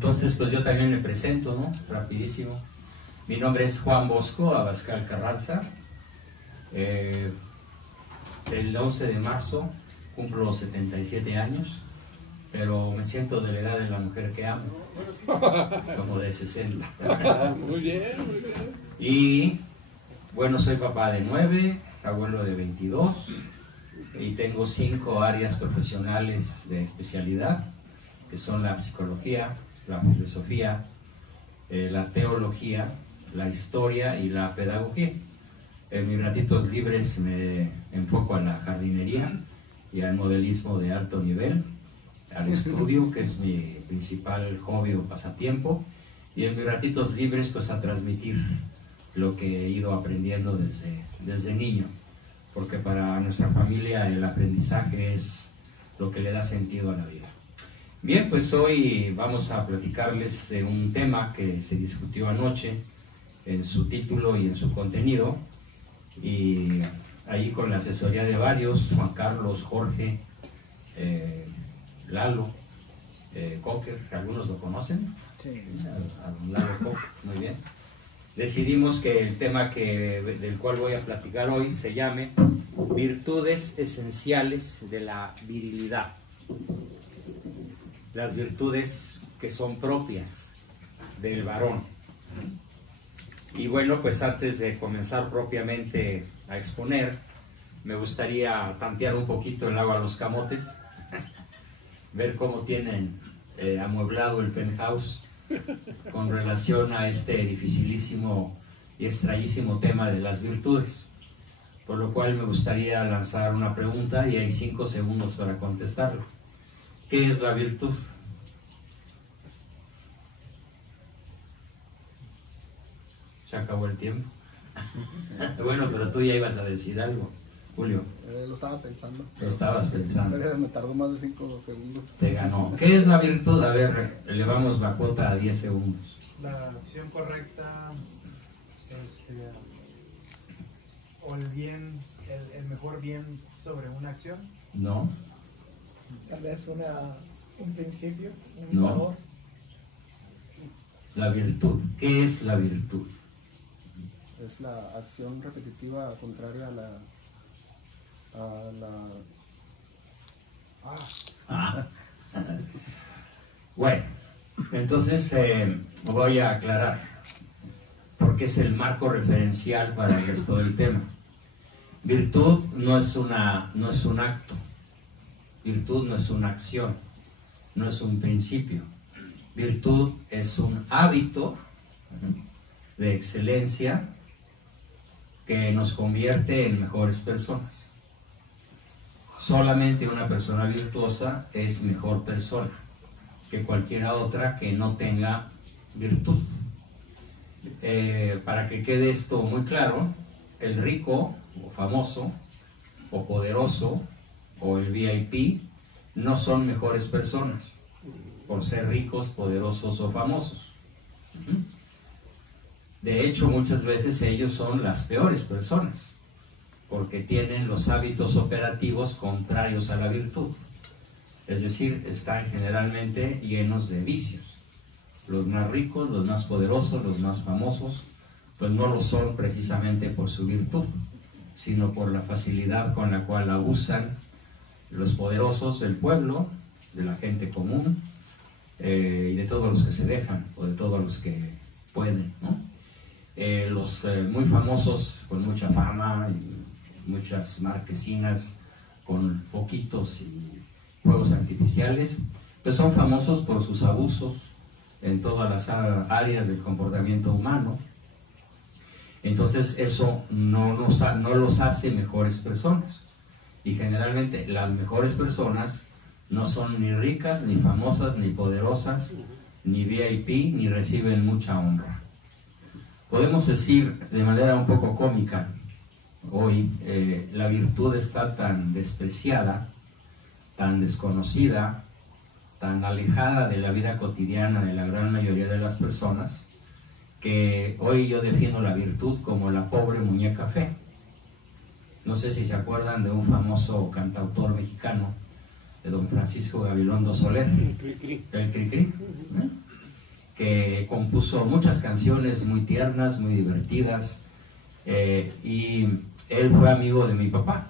Entonces, pues yo también me presento, ¿no? Rapidísimo. Mi nombre es Juan Bosco Abascal Carranza. El 11 de marzo cumplo los 77 años, pero me siento de la edad de la mujer que amo, como de 60. Muy bien, muy bien. Y bueno, soy papá de 9, abuelo de 22, y tengo 5 áreas profesionales de especialidad, que son la psicología, la filosofía, la teología, la historia y la pedagogía. En mis ratitos libres me enfoco a la jardinería y al modelismo de alto nivel, al estudio, que es mi principal hobby o pasatiempo, y en mis ratitos libres pues a transmitir lo que he ido aprendiendo desde niño, porque para nuestra familia el aprendizaje es lo que le da sentido a la vida. Bien, pues hoy vamos a platicarles de un tema que se discutió anoche en su título y en su contenido, y ahí con la asesoría de varios, Juan Carlos, Jorge, Lalo, Cocker, que algunos lo conocen, sí. A Lalo Cocker, muy bien. Decidimos que el tema del cual voy a platicar hoy se llame Virtudes esenciales de la virilidad. Las virtudes que son propias del varón. Y bueno, pues antes de comenzar propiamente a exponer, me gustaría tantear un poquito el agua a los camotes, ver cómo tienen amueblado el penthouse con relación a este dificilísimo y extrañísimo tema de las virtudes. Por lo cual me gustaría lanzar una pregunta y hay 5 segundos para contestarlo. ¿Qué es la virtud? Se acabó el tiempo. Bueno, pero tú ya ibas a decir algo, Julio. Lo estaba pensando. Lo estabas pensando. Me tardó más de 5 segundos. Te ganó. ¿Qué es la virtud? A ver, elevamos la cuota a 10 segundos. La acción correcta, o el bien, el mejor bien sobre una acción. No. Tal vez un principio, No. valor. La virtud. ¿Qué es la virtud? Es la acción repetitiva contraria a la... Bueno, entonces voy a aclarar porque es el marco referencial para el resto del tema. Virtud no es un acto, virtud no es una acción, no es un principio. Virtud es un hábito de excelencia que nos convierte en mejores personas. Solamente una persona virtuosa es mejor persona que cualquiera otra que no tenga virtud. Para que quede esto muy claro, el rico o famoso o poderoso o el VIP no son mejores personas por ser ricos, poderosos o famosos. De hecho, muchas veces ellos son las peores personas porque tienen los hábitos operativos contrarios a la virtud. Es decir, están generalmente llenos de vicios. Los más ricos, los más poderosos, los más famosos, pues no lo son precisamente por su virtud, sino por la facilidad con la cual abusan los poderosos del pueblo, de la gente común, y de todos los que se dejan, o de todos los que pueden, ¿no? Los muy famosos, con mucha fama, y muchas marquesinas, con foquitos y fuegos artificiales, pues son famosos por sus abusos en todas las áreas del comportamiento humano. Entonces eso no los hace mejores personas, y generalmente las mejores personas no son ni ricas, ni famosas, ni poderosas, ni VIP, ni reciben mucha honra. Podemos decir de manera un poco cómica hoy, la virtud está tan despreciada, tan desconocida, tan alejada de la vida cotidiana de la gran mayoría de las personas, que hoy yo defino la virtud como la pobre muñeca fea. No sé si se acuerdan de un famoso cantautor mexicano, de don Francisco Gabilondo Soler, el Cricri. compuso muchas canciones muy tiernas, muy divertidas, y él fue amigo de mi papá.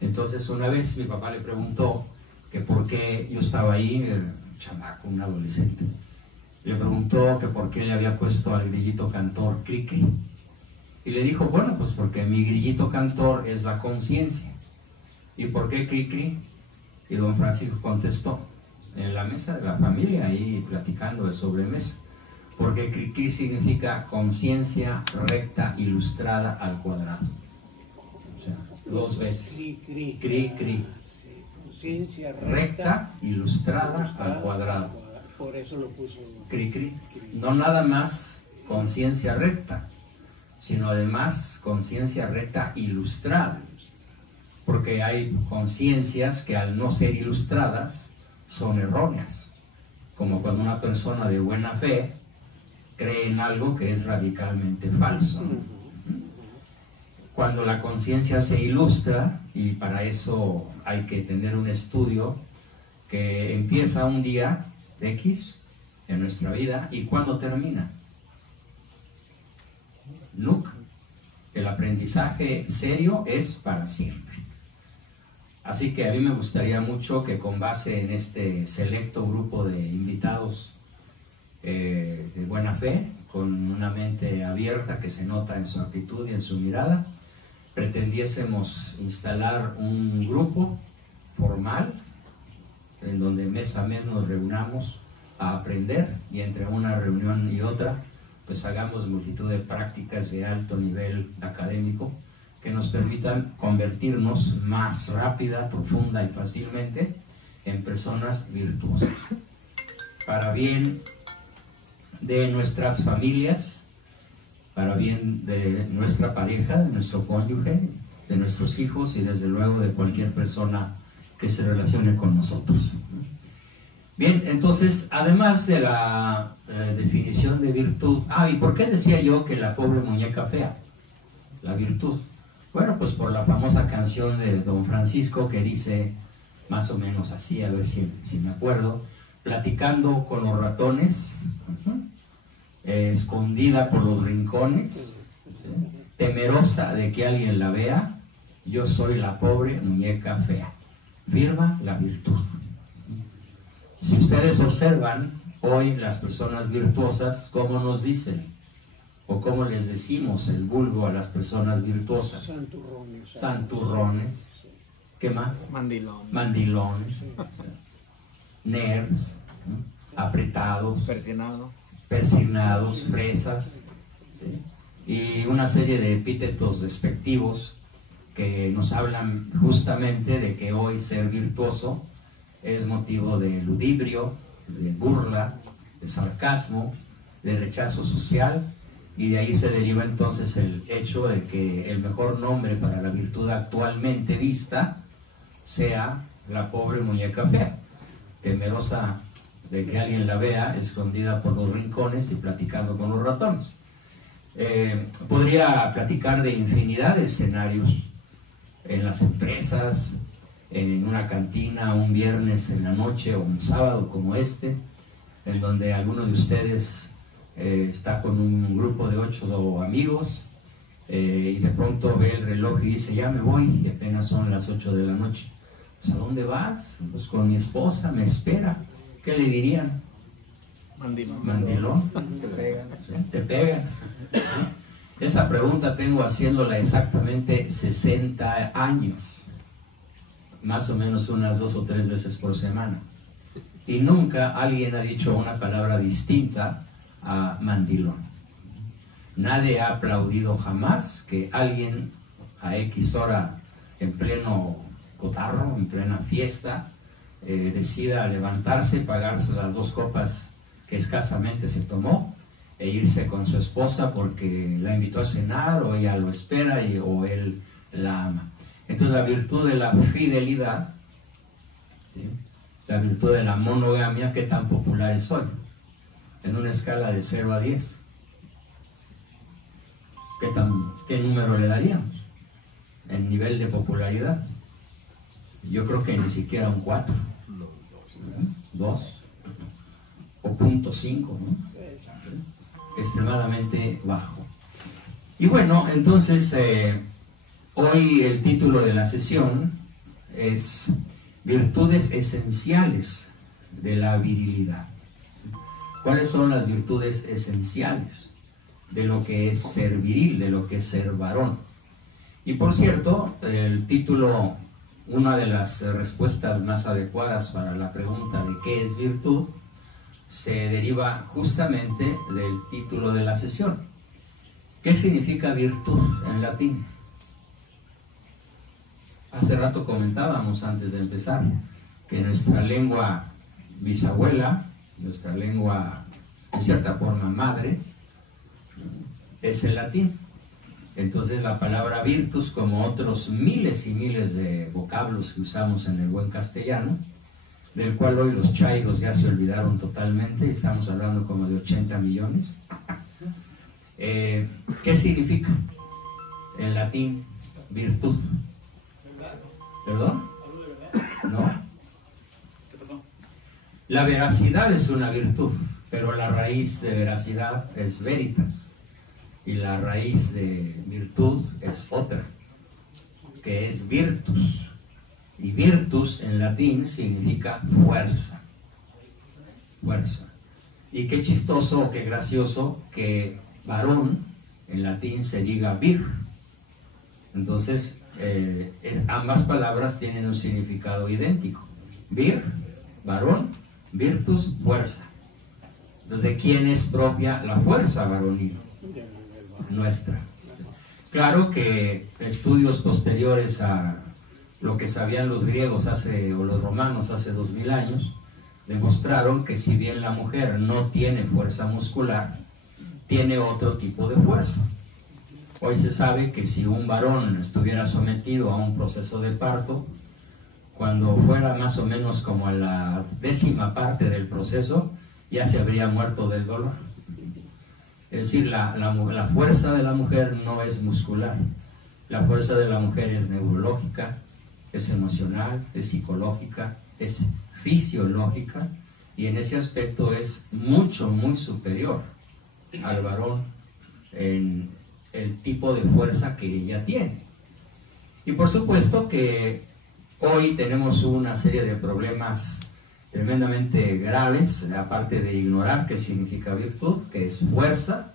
Entonces una vez mi papá le preguntó que por qué yo estaba ahí, chamaco, un adolescente. Le preguntó que por qué le había puesto al grillito cantor Cri-Cri. Y le dijo, bueno, pues porque mi grillito cantor es la conciencia. ¿Y por qué Cri-Cri? Y don Francisco contestó, en la mesa de la familia, ahí platicando de sobremesa, porque Cri-Cri significa conciencia recta ilustrada al cuadrado. O sea, 2 veces. Cri-Cri. Conciencia Recta ilustrada al cuadrado. Por eso lo puso Cri-Cri. No nada más conciencia recta, sino además conciencia recta ilustrada. Porque hay conciencias que al no ser ilustradas son erróneas. Como cuando una persona de buena fe cree en algo que es radicalmente falso. Cuando la conciencia se ilustra, y para eso hay que tener un estudio que empieza un día X en nuestra vida, y ¿cuándo termina? Nunca. El aprendizaje serio es para siempre. Así que a mí me gustaría mucho que, con base en este selecto grupo de invitados de buena fe, con una mente abierta que se nota en su actitud y en su mirada, pretendiésemos instalar un grupo formal en donde mes a mes nos reunamos a aprender, y entre una reunión y otra pues hagamos multitud de prácticas de alto nivel académico que nos permitan convertirnos más rápida, profunda y fácilmente en personas virtuosas, para bien de nuestras familias, para bien de nuestra pareja, de nuestro cónyuge, de nuestros hijos y desde luego de cualquier persona que se relacione con nosotros. Bien, entonces, además de la definición de virtud, ¿y por qué decía yo que la pobre muñeca fea? La virtud. Bueno, pues por la famosa canción de don Francisco que dice más o menos así, a ver si me acuerdo: platicando con los ratones, escondida por los rincones, temerosa de que alguien la vea, yo soy la pobre muñeca fea. Firma la virtud. Si ustedes observan, hoy las personas virtuosas, ¿cómo nos dicen? ¿O cómo les decimos el vulgo a las personas virtuosas? Santurrones. Santurrones. ¿Qué más? Mandilón. Mandilones. Nerds. Apretados. Persignados. Fresas. ¿Sí? Y una serie de epítetos despectivos que nos hablan justamente de que hoy ser virtuoso es motivo de ludibrio, de burla, de sarcasmo, de rechazo social, y de ahí se deriva entonces el hecho de que el mejor nombre para la virtud actualmente vista sea la pobre muñeca fea, temerosa de que alguien la vea, escondida por los rincones y platicando con los ratones. Podría platicar de infinidad de escenarios en las empresas, en una cantina, un viernes en la noche o un sábado como este, en donde alguno de ustedes está con un grupo de 8 amigos y de pronto ve el reloj y dice, ya me voy, y apenas son las 8 de la noche. Pues, ¿a dónde vas? Pues con mi esposa, me espera. ¿Qué le dirían? Mandilón. Mandilón. Te pegan. Te pegan. Esa pregunta tengo haciéndola exactamente 60 años. Más o menos unas 2 o 3 veces por semana. Y nunca alguien ha dicho una palabra distinta a mandilón. Nadie ha aplaudido jamás que alguien a X hora, en pleno cotarro, en plena fiesta, decida levantarse, pagarse las 2 copas que escasamente se tomó e irse con su esposa porque la invitó a cenar, o ella lo espera o él la ama. Entonces la virtud de la fidelidad, ¿sí?, la virtud de la monogamia, ¿qué tan popular es hoy? En una escala de 0 a 10, ¿qué número le daríamos en nivel de popularidad? Yo creo que ni siquiera un 4, 2. 0.5, ¿no? Extremadamente bajo. Y bueno, entonces hoy el título de la sesión es Virtudes esenciales de la virilidad. ¿Cuáles son las virtudes esenciales de lo que es ser viril, de lo que es ser varón? Y por cierto, el título, una de las respuestas más adecuadas para la pregunta de qué es virtud, se deriva justamente del título de la sesión. ¿Qué significa virtud en latín? Hace rato comentábamos antes de empezar que nuestra lengua bisabuela, nuestra lengua en cierta forma madre, es el latín. Entonces la palabra virtus, como otros miles y miles de vocablos que usamos en el buen castellano, del cual hoy los chairos ya se olvidaron totalmente, estamos hablando como de 80 millones. ¿Qué significa en latín virtud? ¿Perdón? ¿No? La veracidad es una virtud, pero la raíz de veracidad es veritas. Y la raíz de virtud es otra, que es virtus. Y virtus en latín significa fuerza. Fuerza. Y qué chistoso o qué gracioso que varón en latín se diga vir. Entonces, ambas palabras tienen un significado idéntico. Vir, varón, virtus, fuerza. Entonces, ¿de quién es propia la fuerza varonil? Nuestra. Claro que estudios posteriores a lo que sabían los griegos o los romanos hace 2000 años demostraron que si bien la mujer no tiene fuerza muscular, tiene otro tipo de fuerza. Hoy se sabe que si un varón estuviera sometido a un proceso de parto, cuando fuera más o menos como a la 10ª parte del proceso, ya se habría muerto del dolor. Es decir, la fuerza de la mujer no es muscular. La fuerza de la mujer es neurológica, es emocional, es psicológica, es fisiológica, y en ese aspecto es muy superior al varón en el tipo de fuerza que ella tiene. Y por supuesto que hoy tenemos una serie de problemas tremendamente graves, aparte de ignorar qué significa virtud, que es fuerza,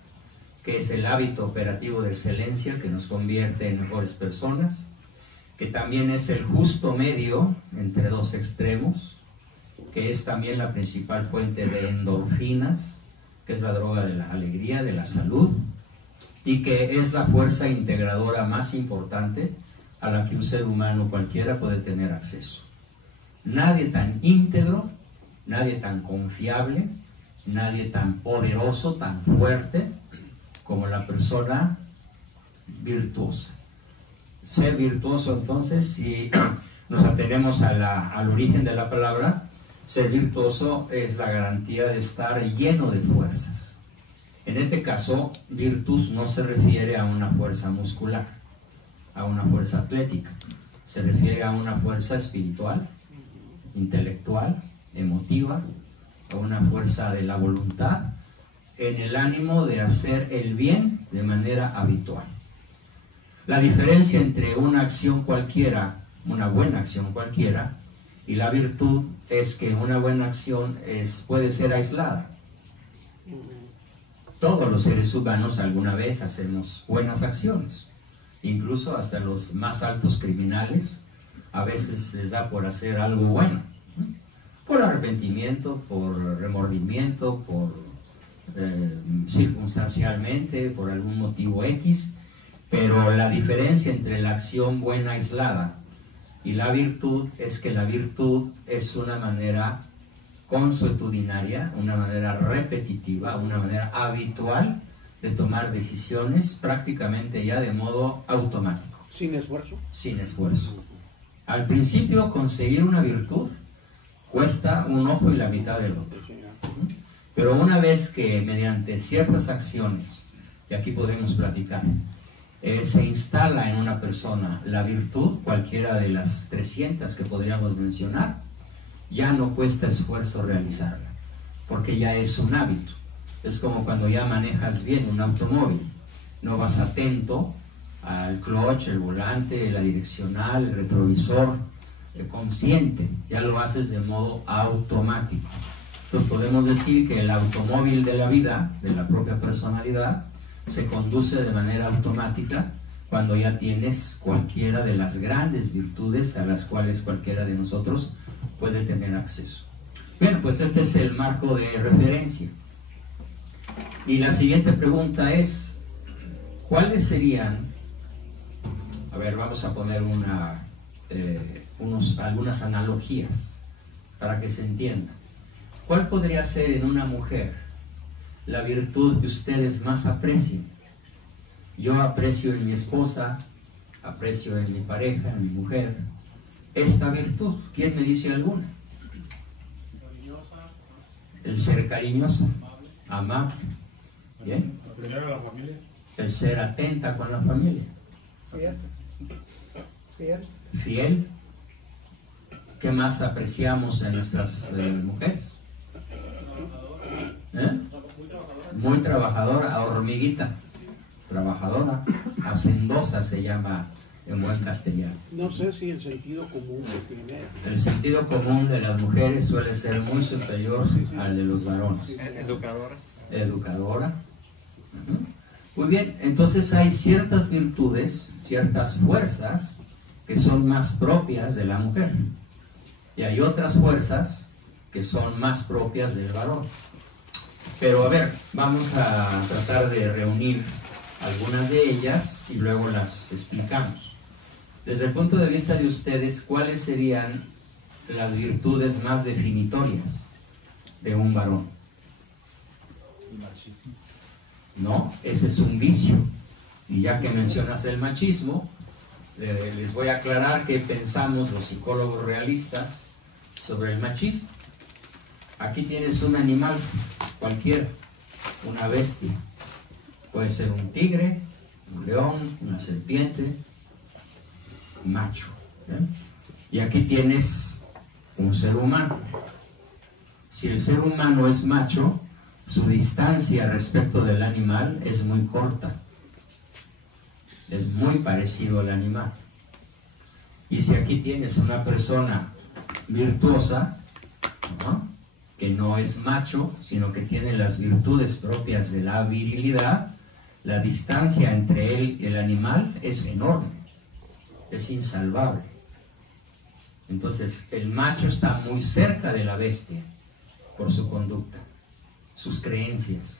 que es el hábito operativo de excelencia que nos convierte en mejores personas, que también es el justo medio entre dos extremos, que es también la principal fuente de endorfinas, que es la droga de la alegría, de la salud, y que es la fuerza integradora más importante a la que un ser humano cualquiera puede tener acceso. Nadie tan íntegro, nadie tan confiable, nadie tan poderoso, tan fuerte como la persona virtuosa. Ser virtuoso, entonces, si nos atenemos al origen de la palabra, ser virtuoso es la garantía de estar lleno de fuerzas. En este caso, virtus no se refiere a una fuerza muscular, a una fuerza atlética, se refiere a una fuerza espiritual, intelectual, emotiva, a una fuerza de la voluntad, en el ánimo de hacer el bien de manera habitual. La diferencia entre una acción cualquiera, una buena acción cualquiera, y la virtud es que una buena acción puede ser aislada. Todos los seres humanos alguna vez hacemos buenas acciones, incluso hasta los más altos criminales a veces les da por hacer algo bueno, por arrepentimiento, por remordimiento, por circunstancialmente, por algún motivo X, pero la diferencia entre la acción buena aislada y la virtud es que la virtud es una manera consuetudinaria, una manera repetitiva, una manera habitual de tomar decisiones prácticamente ya de modo automático. ¿Sin esfuerzo? Sin esfuerzo. Al principio conseguir una virtud cuesta un ojo y la mitad del otro. Pero una vez que mediante ciertas acciones, y aquí podemos platicar, se instala en una persona la virtud, cualquiera de las 300 que podríamos mencionar, ya no cuesta esfuerzo realizarla. porque ya es un hábito. Es como cuando ya manejas bien un automóvil, no vas atento al clutch, el volante, la direccional, el retrovisor, consciente, ya lo haces de modo automático. Entonces podemos decir que el automóvil de la vida, de la propia personalidad, se conduce de manera automática cuando ya tienes cualquiera de las grandes virtudes a las cuales cualquiera de nosotros puede tener acceso. Bueno, pues este es el marco de referencia. Y la siguiente pregunta es, ¿cuáles serían? A ver, vamos a poner algunas analogías para que se entienda. ¿Cuál podría ser en una mujer la virtud que ustedes más aprecian? Yo aprecio en mi esposa, aprecio en mi pareja, en mi mujer, esta virtud. ¿Quién me dice alguna? El ser cariñosa, amable. Bien. Primero la familia. El ser atenta con la familia. Fiel. Fiel. Fiel. ¿Qué más apreciamos en nuestras mujeres? Muy trabajadora, hormiguita. Trabajadora, hacendosa se llama en buen castellano. No sé si el sentido común que tiene. El sentido común de las mujeres suele ser muy superior al de los varones. Educadoras. Educadora. Muy bien, entonces hay ciertas virtudes, ciertas fuerzas que son más propias de la mujer. Y hay otras fuerzas que son más propias del varón. Pero a ver, vamos a tratar de reunir algunas de ellas y luego las explicamos. Desde el punto de vista de ustedes, ¿cuáles serían las virtudes más definitorias de un varón? No, ese es un vicio. Y ya que mencionas el machismo, les voy a aclarar qué pensamos los psicólogos realistas sobre el machismo. Aquí tienes un animal, cualquiera, una bestia. Puede ser un tigre, un león, una serpiente, macho. Y aquí tienes un ser humano. Si el ser humano es macho, su distancia respecto del animal es muy corta. Es muy parecido al animal. Y si aquí tienes una persona virtuosa, ¿no?, que no es macho, sino que tiene las virtudes propias de la virilidad, la distancia entre él y el animal es enorme, es insalvable. Entonces, el macho está muy cerca de la bestia por su conducta, sus creencias.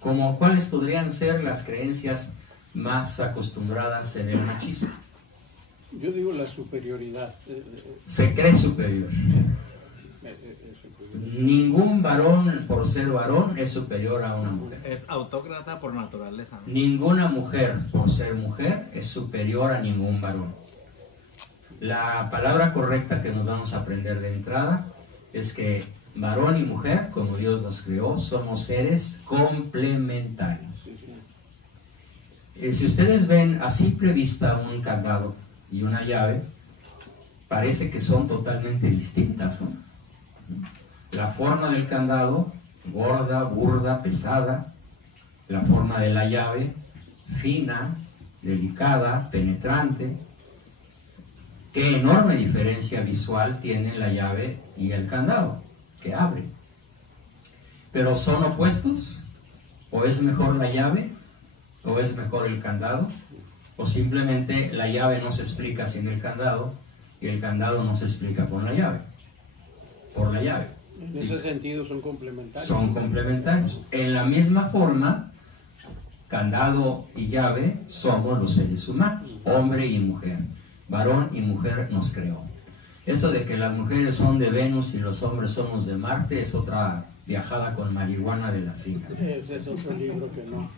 ¿Cuáles podrían ser las creencias más acostumbradas en el machismo? Yo digo la superioridad. Se cree superior. Ningún varón, por ser varón, es superior a una mujer. Es autócrata por naturaleza, ¿no? Ninguna mujer, por ser mujer, es superior a ningún varón. La palabra correcta que nos vamos a aprender de entrada es que varón y mujer, como Dios nos creó, somos seres complementarios. Si ustedes ven a simple vista un candado y una llave, parece que son totalmente distintas, ¿no? La forma del candado, gorda, burda, pesada. La forma de la llave, fina, delicada, penetrante. Qué enorme diferencia visual tienen la llave y el candado que abre. Pero ¿son opuestos? ¿O es mejor la llave? ¿O es mejor el candado? ¿O simplemente la llave no se explica sin el candado y el candado no se explica con la llave? Por la llave. En ese sentido son complementarios. Son complementarios. En la misma forma, candado y llave somos los seres humanos, hombre y mujer. Varón y mujer nos creó. Eso de que las mujeres son de Venus y los hombres somos de Marte es otra viajada con marihuana de la fina. Ese es otro libro que no.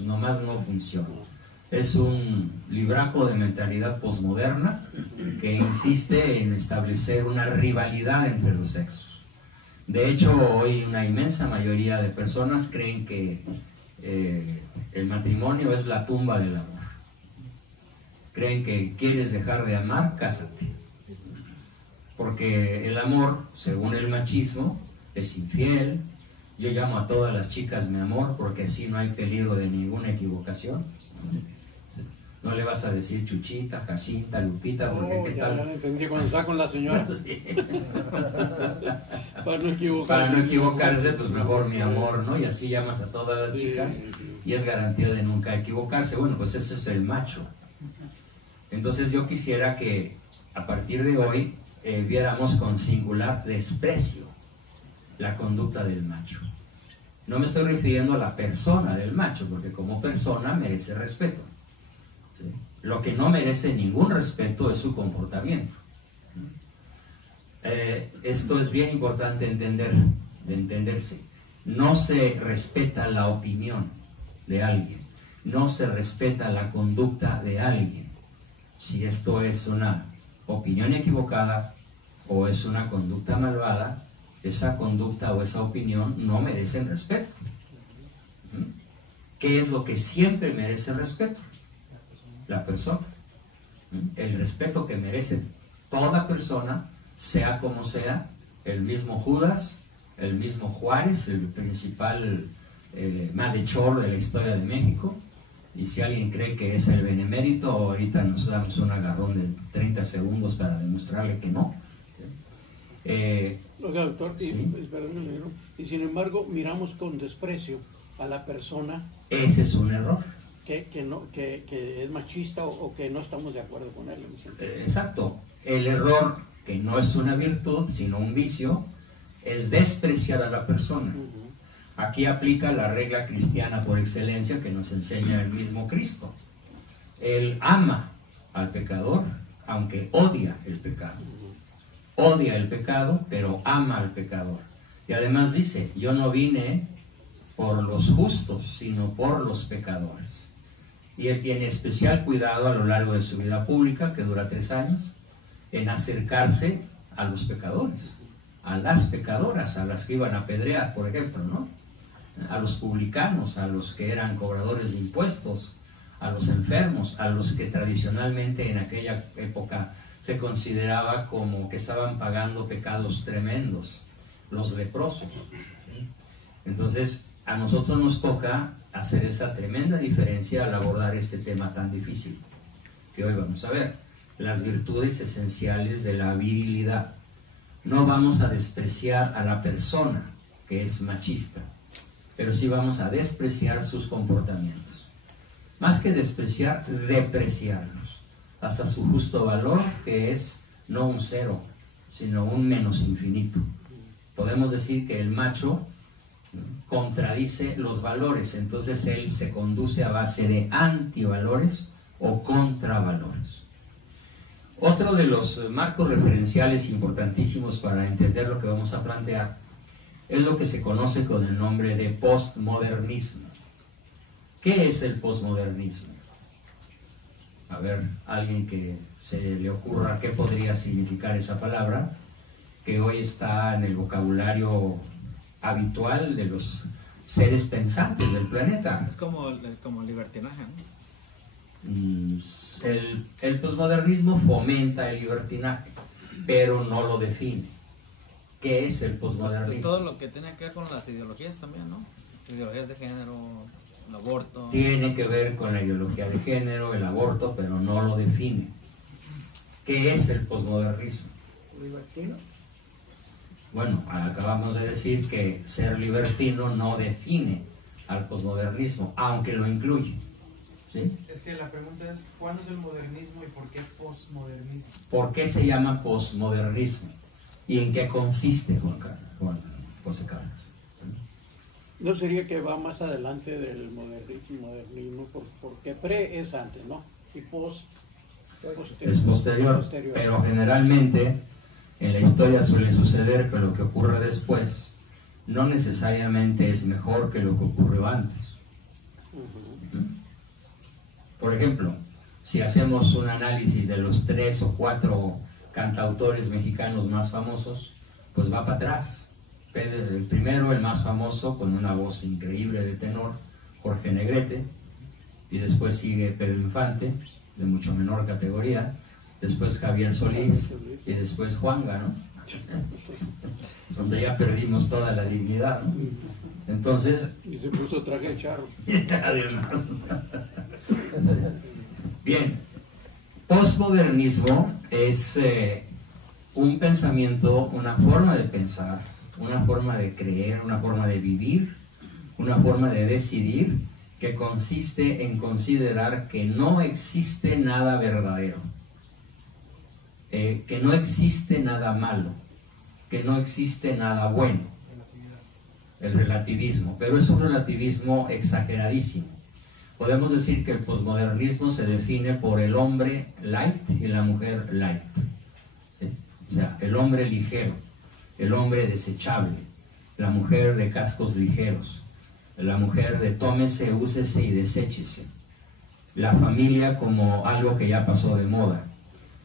Nomás no funciona. Es un libraco de mentalidad posmoderna que insiste en establecer una rivalidad entre los sexos. De hecho, hoy una inmensa mayoría de personas creen que el matrimonio es la tumba del amor. Creen que quieres dejar de amar, cásate. Porque el amor, según el machismo, es infiel. Yo llamo a todas las chicas mi amor porque así no hay peligro de ninguna equivocación. No le vas a decir Chuchita, Jacinta, Lupita, porque ¿qué ya tal? lo entendí cuando está con la señora. Sí. Para no equivocarse. Para no equivocarse, pues mejor mi amor, ¿no? Y así llamas a todas las chicas y es garantía de nunca equivocarse. Bueno, pues ese es el macho. Entonces yo quisiera que a partir de hoy viéramos con singular desprecio la conducta del macho. No me estoy refiriendo a la persona del macho, porque como persona merece respeto. ¿Sí? Lo que no merece ningún respeto es su comportamiento. Esto es bien importante entenderse. No se respeta la opinión de alguien, no se respeta la conducta de alguien. Si esto es una opinión equivocada o es una conducta malvada, esa conducta o esa opinión no merecen respeto. ¿Qué es lo que siempre merece respeto? La persona. El respeto que merece toda persona, sea como sea, el mismo Judas, el mismo Juárez, el principal malhechor de la historia de México. Y si alguien cree que es el benemérito, ahorita nos damos un agarrón de 30 segundos para demostrarle que no. Oiga, doctor, ¿Sí? y sin embargo miramos con desprecio a la persona Ese es un error. que es machista o que no estamos de acuerdo con él. Exacto. El error, que no es una virtud, sino un vicio, es despreciar a la persona. Aquí aplica la regla cristiana por excelencia que nos enseña el mismo Cristo. Él ama al pecador, aunque odia el pecado. Odia el pecado, pero ama al pecador. Y además dice, yo no vine por los justos, sino por los pecadores. Y él tiene especial cuidado a lo largo de su vida pública, que dura 3 años, en acercarse a los pecadores, a las pecadoras, a las que iban a apedrear, por ejemplo, ¿no? A los publicanos, a los que eran cobradores de impuestos, a los enfermos, a los que tradicionalmente en aquella época se consideraba como que estaban pagando pecados tremendos, los leprosos. Entonces, a nosotros nos toca hacer esa tremenda diferencia al abordar este tema tan difícil que hoy vamos a ver, las virtudes esenciales de la virilidad. No vamos a despreciar a la persona que es machista, pero sí vamos a despreciar sus comportamientos. Más que despreciar, depreciarlos hasta su justo valor, que es no un 0, sino un menos infinito. Podemos decir que el macho contradice los valores, entonces él se conduce a base de antivalores o contravalores. Otro de los marcos referenciales importantísimos para entender lo que vamos a plantear es lo que se conoce con el nombre de postmodernismo. ¿Qué es el postmodernismo? A ver, alguien que se le ocurra qué podría significar esa palabra, que hoy está en el vocabulario habitual de los seres pensantes del planeta. Es como libertinaje, ¿no? El posmodernismo fomenta el libertinaje, pero no lo define. ¿Qué es el posmodernismo? Pues todo lo que tiene que ver con las ideologías también, ¿no? Ideologías de género, el aborto. Tiene que ver con la ideología de género, el aborto, pero no lo define. ¿Qué es el posmodernismo? ¿Libertino? Bueno, acabamos de decir que ser libertino no define al posmodernismo, aunque lo incluye. ¿Sí? Es que la pregunta es, ¿cuándo es el modernismo y por qué postmodernismo? ¿Por qué se llama posmodernismo? ¿Y en qué consiste, Juan José Carlos? ¿No sería que va más adelante del modernismo? Porque pre es antes, ¿no? Y post Es posterior, pero generalmente en la historia suele suceder que lo que ocurre después no necesariamente es mejor que lo que ocurrió antes. Por ejemplo, si hacemos un análisis de los 3 o 4 cantautores mexicanos más famosos, pues va para atrás. El primero, el más famoso, con una voz increíble de tenor, Jorge Negrete, y después sigue Pedro Infante, de mucho menor categoría, después Javier Solís, y después Juanga, ¿no? donde ya perdimos toda la dignidad, ¿no? Entonces, Y se puso traje de charro. además. Bien, posmodernismo es un pensamiento, una forma de pensar, una forma de creer, una forma de vivir, una forma de decidir que consiste en considerar que no existe nada verdadero, que no existe nada malo, que no existe nada bueno. El relativismo, pero es un relativismo exageradísimo. Podemos decir que el posmodernismo se define por el hombre light y la mujer light, ¿sí? O sea, el hombre ligero, el hombre desechable, la mujer de cascos ligeros, la mujer de tómese, úsese y deséchese, la familia como algo que ya pasó de moda,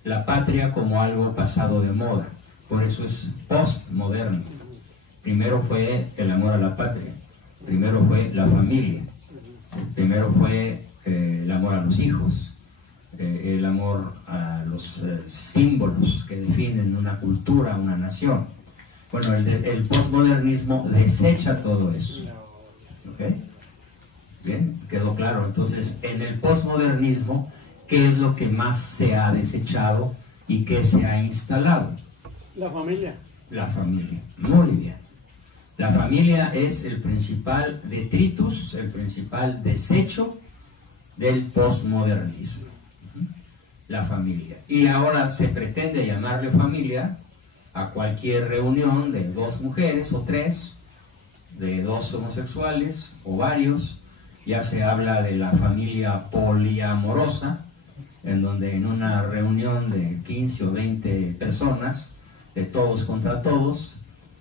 la patria como algo pasado de moda. Por eso es postmoderno. Primero fue el amor a la patria, primero fue la familia, primero fue el amor a los hijos, el amor a los símbolos que definen una cultura, una nación. Bueno, el posmodernismo desecha todo eso. ¿Ok? Bien, quedó claro. Entonces, en el posmodernismo, ¿qué es lo que más se ha desechado y qué se ha instalado? La familia. La familia. Muy bien. La familia es el principal detritus, el principal desecho del posmodernismo. La familia. Y ahora se pretende llamarle familia a cualquier reunión de dos mujeres o tres, de dos homosexuales o varios. Ya se habla de la familia poliamorosa, en donde en una reunión de 15 o 20 personas, de todos contra todos,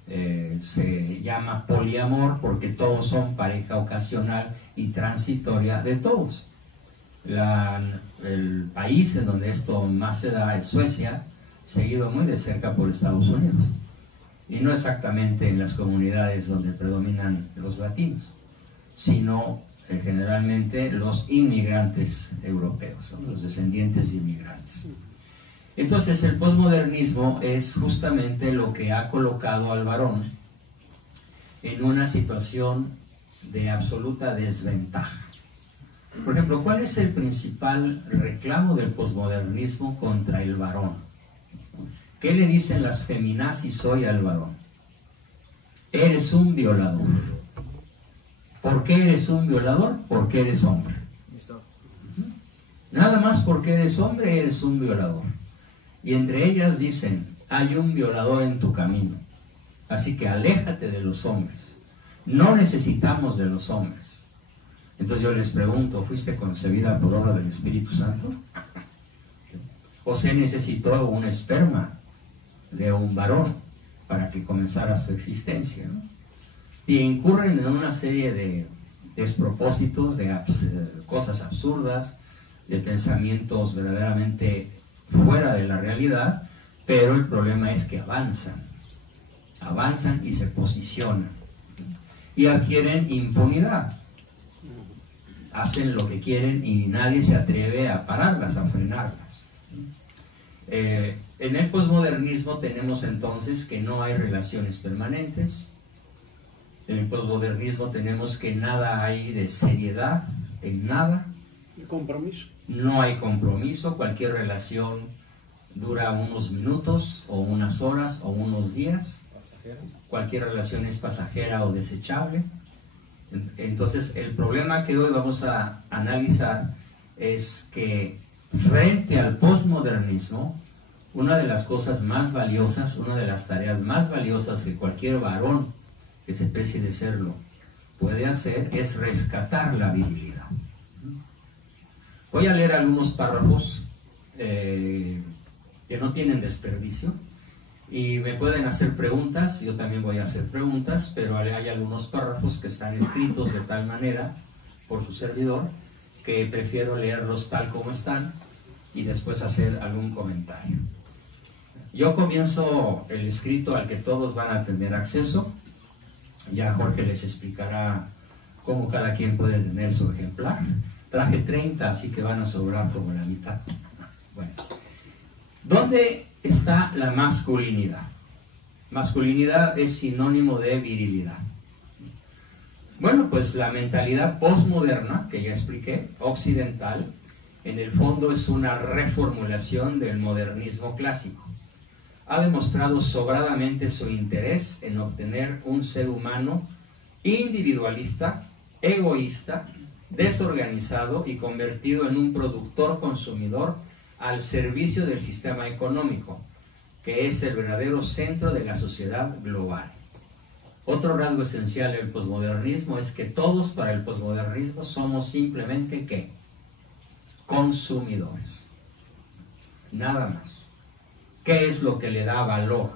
se llama poliamor porque todos son pareja ocasional y transitoria de todos. El país en donde esto más se da es Suecia, seguido muy de cerca por Estados Unidos, y no exactamente en las comunidades donde predominan los latinos, sino generalmente los inmigrantes europeos, ¿no? Los descendientes de inmigrantes. Entonces el posmodernismo es justamente lo que ha colocado al varón en una situación de absoluta desventaja. Por ejemplo, ¿cuál es el principal reclamo del posmodernismo contra el varón? ¿Qué le dicen las feminazis hoy al varón? Eres un violador. ¿Por qué eres un violador? Porque eres hombre. Nada más porque eres hombre, eres un violador. Y entre ellas dicen, hay un violador en tu camino, así que aléjate de los hombres. No necesitamos de los hombres. Entonces yo les pregunto, ¿fuiste concebida por obra del Espíritu Santo? ¿O se necesitó un esperma de un varón para que comenzara su existencia, ¿no? Y incurren en una serie de despropósitos, de cosas absurdas, de pensamientos verdaderamente fuera de la realidad, pero el problema es que avanzan y se posicionan y adquieren impunidad, hacen lo que quieren y nadie se atreve a pararlas, a frenarlas. En el posmodernismo tenemos entonces que no hay relaciones permanentes. En el posmodernismo tenemos que nada hay de seriedad en nada. El compromiso. No hay compromiso, cualquier relación dura unos minutos o unas horas o unos días. Cualquier relación es pasajera o desechable. Entonces el problema que hoy vamos a analizar es que frente al posmodernismo, una de las cosas más valiosas, una de las tareas más valiosas que cualquier varón que se precie de serlo puede hacer es rescatar la virilidad. Voy a leer algunos párrafos que no tienen desperdicio y me pueden hacer preguntas, yo también voy a hacer preguntas, pero hay algunos párrafos que están escritos de tal manera por su servidor que prefiero leerlos tal como están y después hacer algún comentario. Yo comienzo el escrito al que todos van a tener acceso. Ya Jorge les explicará cómo cada quien puede tener su ejemplar. Traje 30, así que van a sobrar como la mitad. Bueno, ¿dónde está la masculinidad? Masculinidad es sinónimo de virilidad. Bueno, pues la mentalidad postmoderna, que ya expliqué, occidental, en el fondo es una reformulación del modernismo clásico. Ha demostrado sobradamente su interés en obtener un ser humano individualista, egoísta, desorganizado y convertido en un productor consumidor al servicio del sistema económico, que es el verdadero centro de la sociedad global. Otro rasgo esencial del posmodernismo es que todos para el posmodernismo somos simplemente ¿qué? Consumidores. Nada más. ¿Qué es lo que le da valor?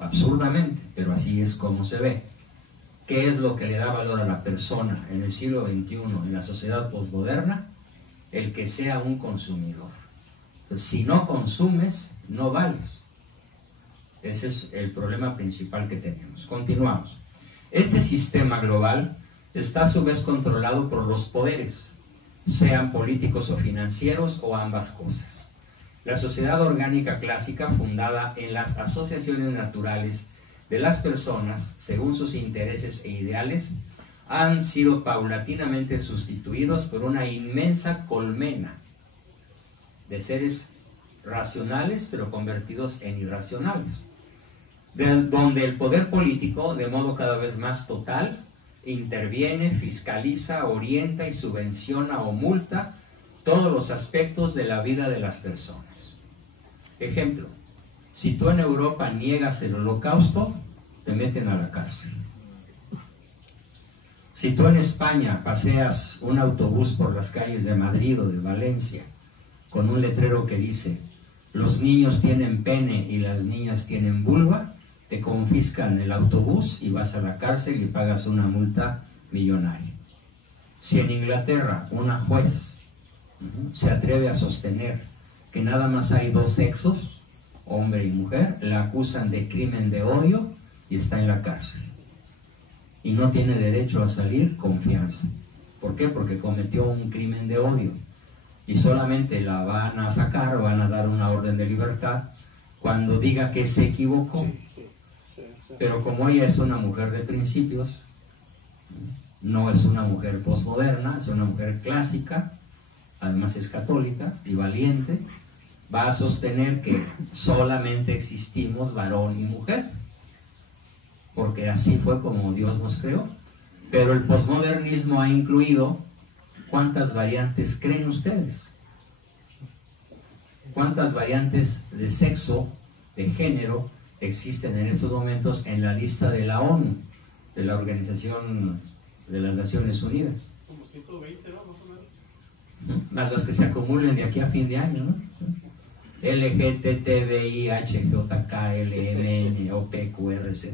Absurdamente, pero así es como se ve. ¿Qué es lo que le da valor a la persona en el siglo XXI, en la sociedad posmoderna? El que sea un consumidor. Entonces, si no consumes, no vales. Ese es el problema principal que tenemos. Continuamos. Este sistema global está a su vez controlado por los poderes, sean políticos o financieros o ambas cosas. La sociedad orgánica clásica, fundada en las asociaciones naturales de las personas según sus intereses e ideales, han sido paulatinamente sustituidos por una inmensa colmena de seres racionales pero convertidos en irracionales, donde el poder político, de modo cada vez más total, interviene, fiscaliza, orienta y subvenciona o multa todos los aspectos de la vida de las personas. Ejemplo, si tú en Europa niegas el Holocausto, te meten a la cárcel. Si tú en España paseas un autobús por las calles de Madrid o de Valencia con un letrero que dice los niños tienen pene y las niñas tienen vulva, te confiscan el autobús y vas a la cárcel y pagas una multa millonaria. Si en Inglaterra una juez se atreve a sostener que nada más hay dos sexos, hombre y mujer, la acusan de crimen de odio y está en la cárcel. Y no tiene derecho a salir con fianza. ¿Por qué? Porque cometió un crimen de odio. Y solamente la van a sacar, van a dar una orden de libertad cuando diga que se equivocó. Pero como ella es una mujer de principios, no es una mujer posmoderna, es una mujer clásica, además es católica y valiente, va a sostener que solamente existimos varón y mujer, porque así fue como Dios nos creó. Pero el posmodernismo ha incluido, ¿cuántas variantes creen ustedes? ¿Cuántas variantes de sexo, de género, existen en estos momentos en la lista de la ONU, de la Organización de las Naciones Unidas? Como 120, ¿no? Más o menos. Más las que se acumulen de aquí a fin de año, ¿no? LGTBIHJKLMNOPQRZY,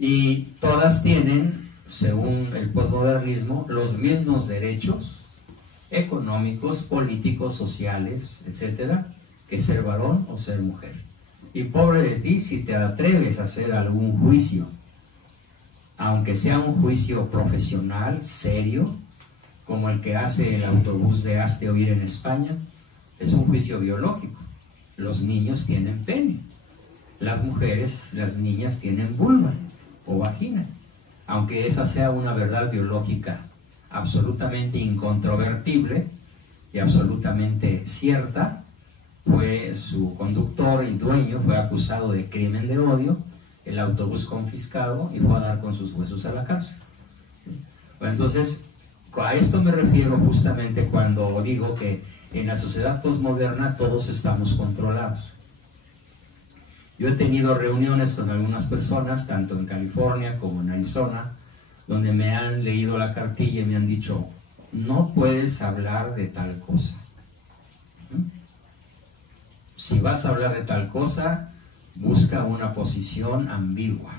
y todas tienen, según el posmodernismo, los mismos derechos económicos, políticos, sociales, etcétera, que ser varón o ser mujer. Y pobre de ti si te atreves a hacer algún juicio, aunque sea un juicio profesional, serio, como el que hace el autobús de Hazte Oír en España. Es un juicio biológico. Los niños tienen pene, las mujeres, las niñas tienen vulva o vagina, aunque esa sea una verdad biológica absolutamente incontrovertible y absolutamente cierta. Fue su conductor y dueño fue acusado de crimen de odio, el autobús confiscado y fue a dar con sus huesos a la cárcel. Bueno, entonces, a esto me refiero justamente cuando digo que en la sociedad posmoderna todos estamos controlados. Yo he tenido reuniones con algunas personas, tanto en California como en Arizona, donde me han leído la cartilla y me han dicho, no puedes hablar de tal cosa. Si vas a hablar de tal cosa, busca una posición ambigua.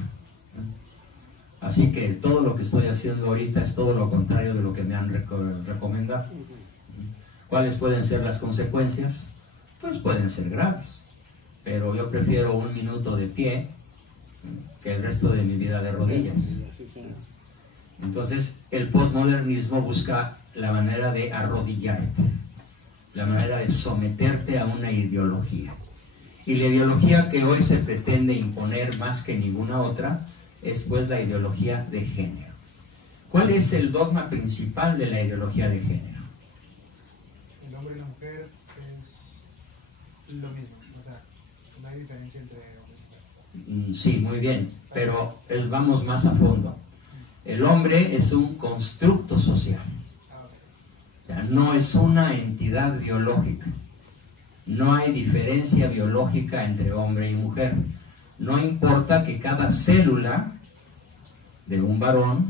Así que todo lo que estoy haciendo ahorita es todo lo contrario de lo que me han recomendado. ¿Cuáles pueden ser las consecuencias? Pues pueden ser graves, pero yo prefiero un minuto de pie que el resto de mi vida de rodillas. Entonces, el posmodernismo busca la manera de arrodillarte, la manera de someterte a una ideología. Y la ideología que hoy se pretende imponer más que ninguna otra es pues la ideología de género. ¿Cuál es el dogma principal de la ideología de género? El hombre y la mujer es lo mismo, o sea, no hay diferencia entre hombre y mujer. Sí, muy bien, pero vamos más a fondo. El hombre es un constructo social, o sea, no es una entidad biológica. No hay diferencia biológica entre hombre y mujer. No importa que cada célula de un varón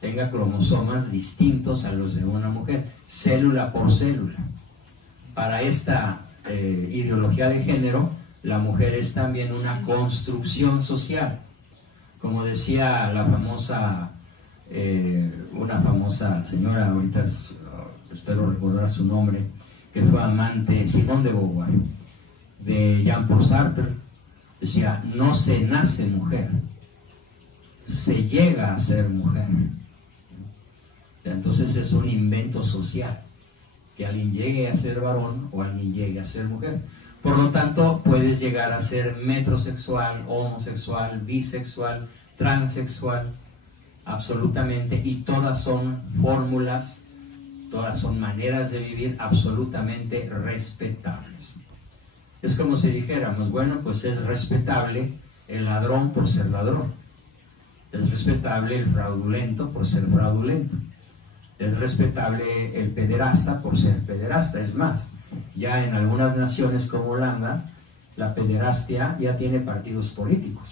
tenga cromosomas distintos a los de una mujer, célula por célula. Para esta ideología de género, la mujer es también una construcción social. Como decía la famosa, una famosa señora, ahorita espero recordar su nombre, que fue amante, Simone de Beauvoir, de Jean-Paul Sartre, decía, no se nace mujer, se llega a ser mujer. Entonces es un invento social, que alguien llegue a ser varón o alguien llegue a ser mujer. Por lo tanto, puedes llegar a ser metrosexual, homosexual, bisexual, transexual, absolutamente, y todas son fórmulas, todas son maneras de vivir absolutamente respetables. Es como si dijéramos, bueno, pues es respetable el ladrón por ser ladrón, es respetable el fraudulento por ser fraudulento, es respetable el pederasta por ser pederasta. Es más, ya en algunas naciones como Holanda, la pederastia ya tiene partidos políticos,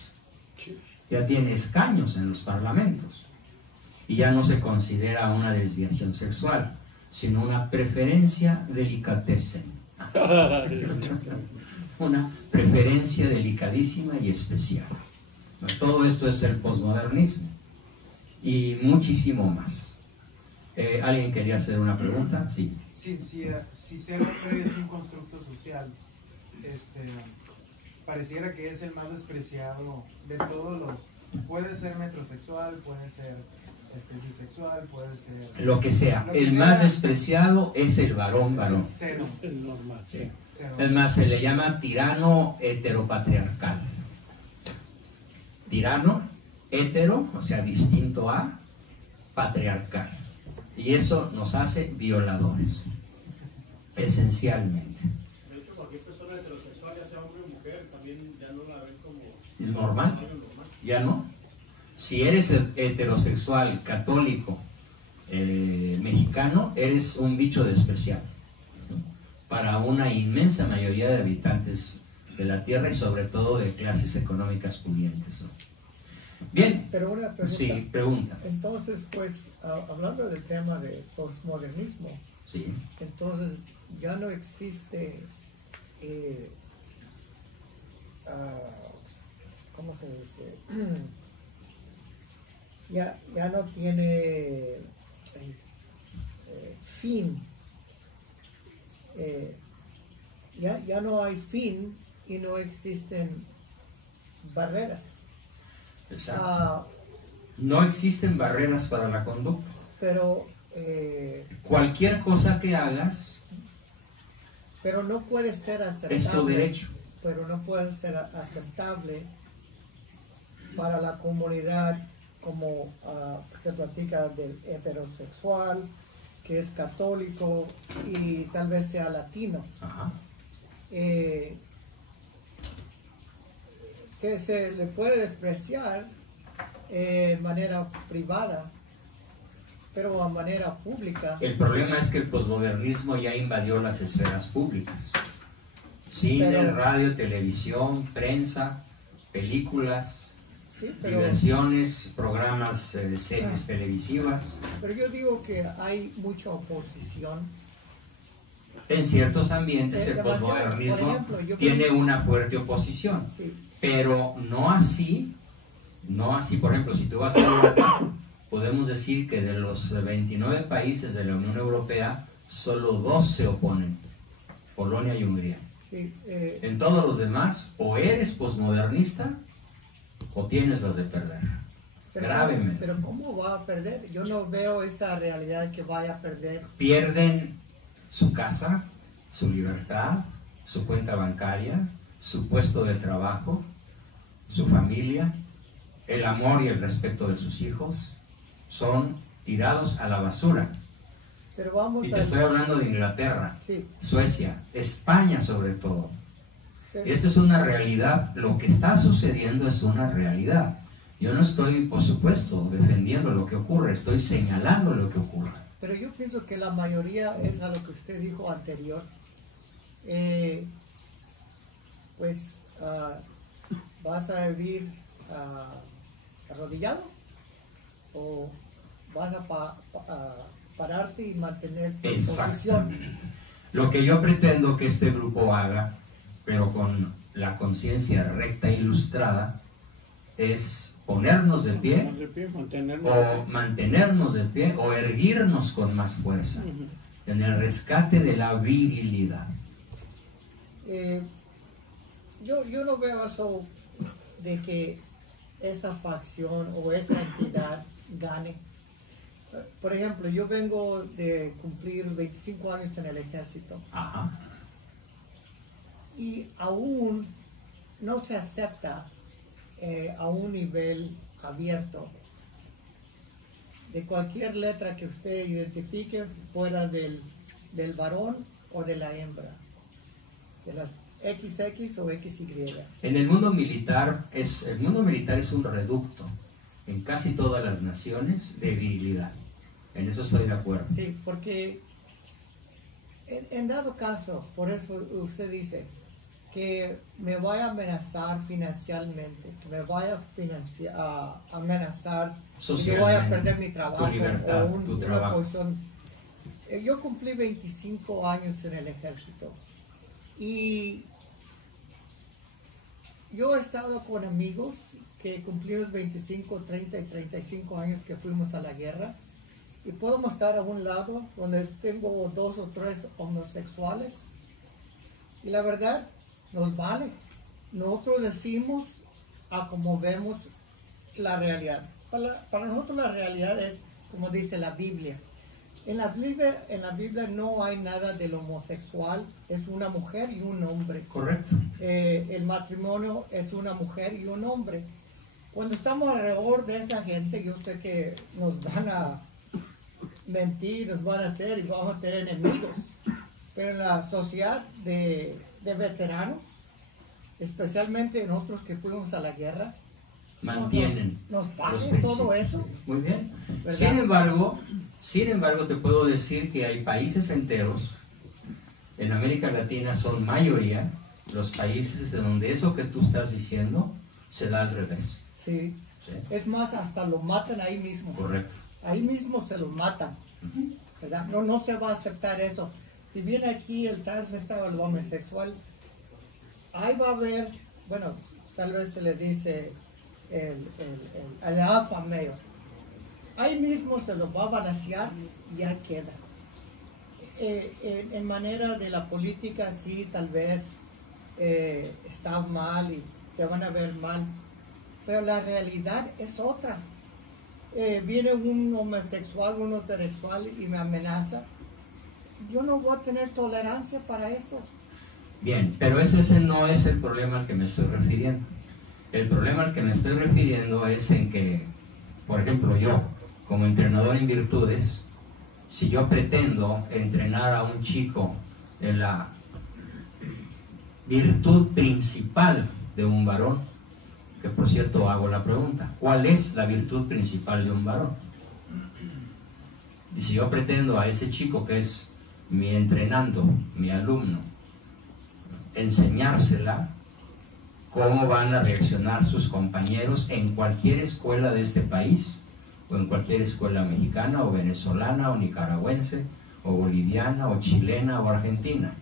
ya tiene escaños en los parlamentos, y ya no se considera una desviación sexual, sino una preferencia delicatessen. Una preferencia delicadísima y especial. Todo esto es el posmodernismo y muchísimo más. ¿Alguien quería hacer una pregunta? Sí. Sí, si ser hombre es un constructo social, pareciera que es el más despreciado de todos los. Puede ser metrosexual, puede ser bisexual, puede ser. Lo que sea. El más despreciado es el varón. Cero. El normal, sí. Cero. Es más, se le llama tirano heteropatriarcal. Tirano, hetero, o sea, distinto a patriarcal. Y eso nos hace violadores, esencialmente. De hecho, cualquier persona heterosexual, ya sea hombre o mujer, también ya no la ven como normal. Ya no. Si eres heterosexual, católico, mexicano, eres un bicho despreciable, ¿no? Para una inmensa mayoría de habitantes de la tierra y sobre todo de clases económicas pudientes, ¿no? Bien. Pero una pregunta. Sí, pregunta. Entonces, pues, hablando del tema de postmodernismo, Sí. entonces ya no existe, ¿cómo se dice? ya no tiene fin. Ya no hay fin y no existen barreras. Exacto. No existen barreras para la conducta. Pero cualquier cosa que hagas, pero no puede ser aceptable. es tu derecho. Pero no puede ser aceptable para la comunidad, como se platica del heterosexual, que es católico y tal vez sea latino. Ajá. Que se le puede despreciar de manera privada, pero a manera pública. El problema es que el posmodernismo ya invadió las esferas públicas. Cine, radio, televisión, prensa, películas, sí, diversiones, programas, series televisivas. Pero yo digo que hay mucha oposición. En ciertos ambientes el posmodernismo tiene una fuerte oposición, sí, pero no así, por ejemplo, si tú vas a Europa, podemos decir que de los 29 países de la Unión Europea, solo 2 se oponen, Polonia y Hungría. sí, En todos los demás, o eres posmodernista o tienes las de perder. Gravemente. Pero ¿cómo va a perder? Yo no veo esa realidad que vaya a perder. Pierden su casa, su libertad, su cuenta bancaria, su puesto de trabajo, su familia, el amor y el respeto de sus hijos, son tirados a la basura. Pero vamos Y a... te estoy hablando de Inglaterra, Sí, Suecia, España sobre todo. pero- Esto es una realidad, lo que está sucediendo es una realidad. Yo no estoy, por supuesto, defendiendo lo que ocurre, estoy señalando lo que ocurre. Pero yo pienso que la mayoría es a lo que usted dijo anterior. Pues vas a vivir arrodillado o vas a pararte y mantener tu posición. Exactamente. Lo que yo pretendo que este grupo haga, pero con la conciencia recta e ilustrada, es ponernos de pie o mantenernos de pie o erguirnos con más fuerza en el rescate de la virilidad. Yo no veo eso de que esa facción o esa entidad gane. Por ejemplo, yo vengo de cumplir 25 años en el ejército Ajá. y aún no se acepta a un nivel abierto de cualquier letra que usted identifique fuera del varón o de la hembra, de las XX o XY. En el mundo militar es un reducto en casi todas las naciones de virilidad. En eso estoy de acuerdo. Sí, porque en dado caso, por eso usted dice que me vaya a amenazar financieramente, que me vaya a amenazar, que yo vaya a perder mi trabajo tu libertad, o tu una trabajo. posición. Yo cumplí 25 años en el ejército y yo he estado con amigos que cumplimos 25, 30 y 35 años que fuimos a la guerra y podemos estar a un lado donde tengo 2 o 3 homosexuales y la verdad nos vale. Nosotros decimos a como vemos la realidad. Para nosotros la realidad es como dice la Biblia. En la Biblia no hay nada del homosexual, es una mujer y un hombre. Correcto. El matrimonio es una mujer y un hombre. Cuando estamos alrededor de esa gente, yo sé que nos van a mentir, nos van a hacer y vamos a tener enemigos. Pero en la sociedad de veteranos, especialmente nosotros que fuimos a la guerra, Mantienen nos los paguen todo principios. eso. Muy bien. ¿Verdad? Sin embargo, te puedo decir que hay países enteros, en América Latina son mayoría, los países de donde eso que tú estás diciendo se da al revés. Sí. ¿Sí? Es más, hasta lo matan ahí mismo. Correcto. Ahí mismo se los matan. ¿Verdad? No se va a aceptar eso. Si viene aquí el transvestido o el homosexual, ahí va a haber, bueno, tal vez se le dice el alfa male. Ahí mismo se lo va a balancear y ya queda. En manera de la política, sí, tal vez está mal y te van a ver mal, pero la realidad es otra. Viene un homosexual, un heterosexual y me amenaza. Yo no voy a tener tolerancia para eso. Bien, pero ese no es el problema al que me estoy refiriendo. El problema al que me estoy refiriendo es en que, por ejemplo, yo, como entrenador en virtudes, si yo pretendo entrenar a un chico en la virtud principal de un varón, que por cierto hago la pregunta, ¿cuál es la virtud principal de un varón? Y si yo pretendo a ese chico que es mi entrenando, mi alumno, enseñársela, ¿cómo van a reaccionar sus compañeros en cualquier escuela de este país, o en cualquier escuela mexicana, o venezolana, o nicaragüense, o boliviana, o chilena, o argentina?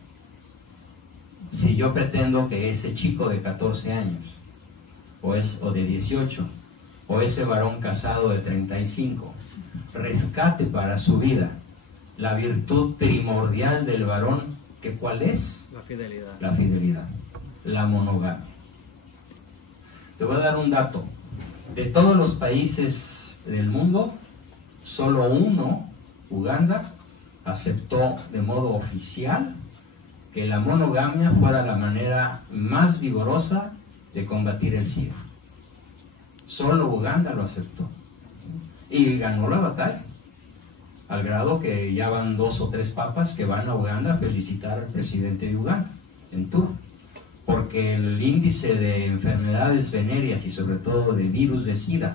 Si yo pretendo que ese chico de 14 años, o de 18, o ese varón casado de 35, rescate para su vida la virtud primordial del varón, ¿que cuál es? La fidelidad. La fidelidad, la monogamia. Te voy a dar un dato. De todos los países del mundo, solo uno, Uganda, aceptó de modo oficial que la monogamia fuera la manera más vigorosa de combatir el SIDA. Solo Uganda lo aceptó y ganó la batalla, al grado que ya van 2 o 3 papas que van a Uganda a felicitar al presidente de Uganda en tour, porque el índice de enfermedades venéreas y sobre todo de virus de SIDA,